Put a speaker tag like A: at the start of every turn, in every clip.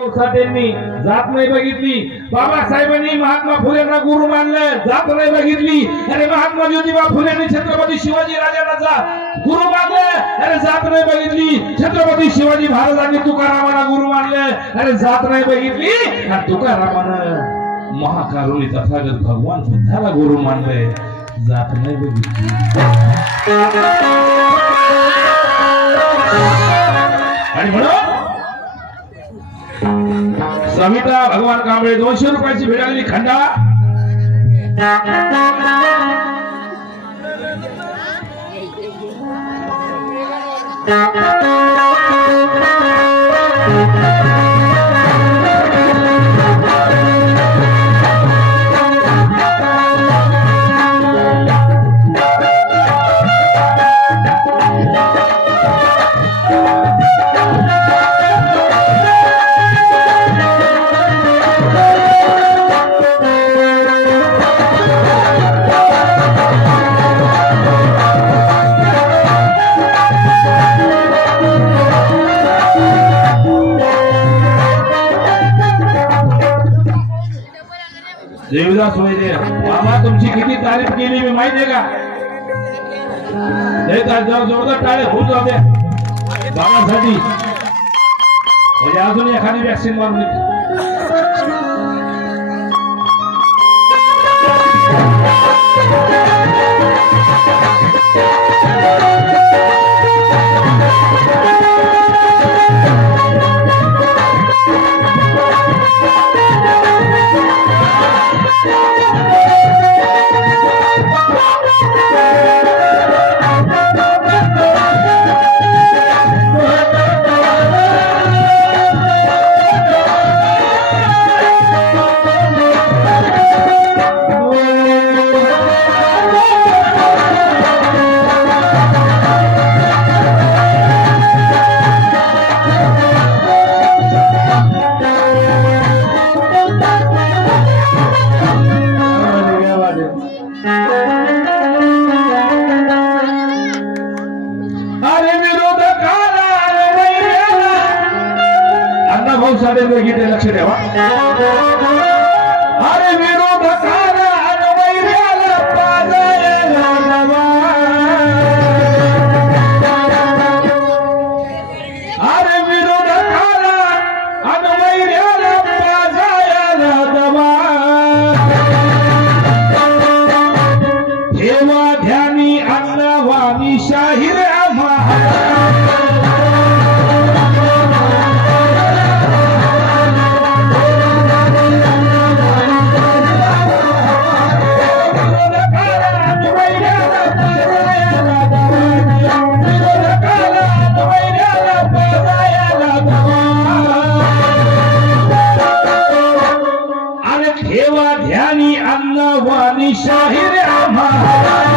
A: त्यांनी जात नाही बघितली. बाबासाहेबांनी महात्मा फुलेंना गुरु मानलं. जात नाही बघितली. अरे महात्मा ज्योतिबा फुलेंनी छत्रपती शिवाजी राजांना गुरु मानलं. अरे जात नाही बघितली. छत्रपती शिवाजी महाराजांनी तुकारामाला गुरु मानलं. अरे जात नाही बघितली. आणि तुकारामानं महाकारुणी तथागत भगवान बुद्धाला गुरु मानलंय जात नाही बघितली. भगवान कांबळे दोनशे रुपयाची मिळालेली खंडा. देवदास वैद्य बाबा तुमची किती तारीफ केली मी माहिती आहे का देतात जोरदार टाळे होऊन जाऊ द्या. बाबासाठी. म्हणजे अजून एखादी वॅक्सिन मारून भाऊ साडे गीते लक्ष द्यावा अरे विरोध নবানি শাহির আমার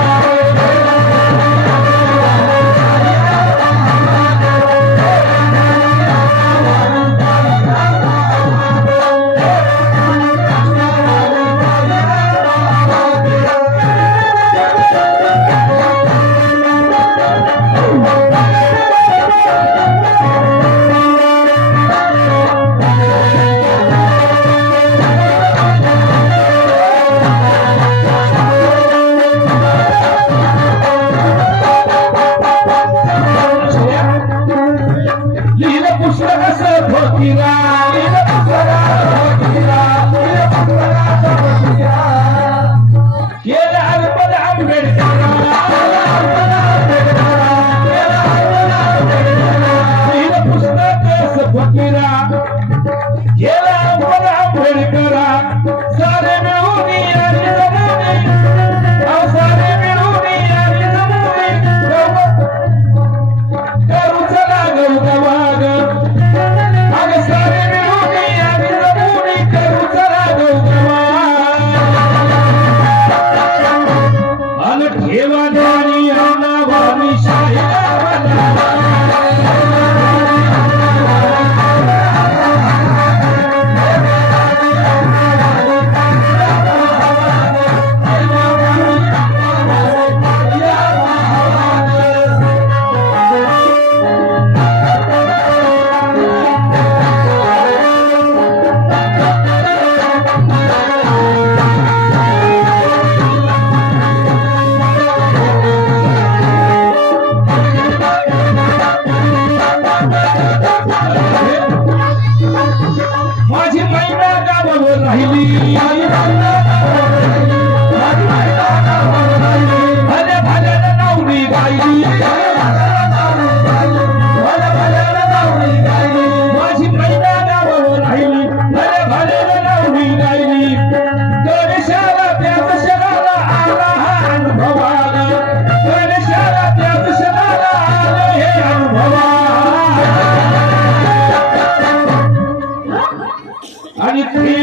A: ठेवा ध्यानी अन्नावानी शाहीर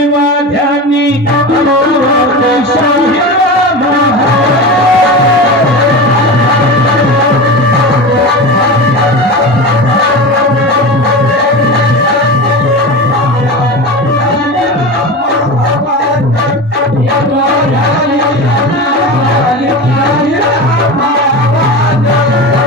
A: आणि ठेवा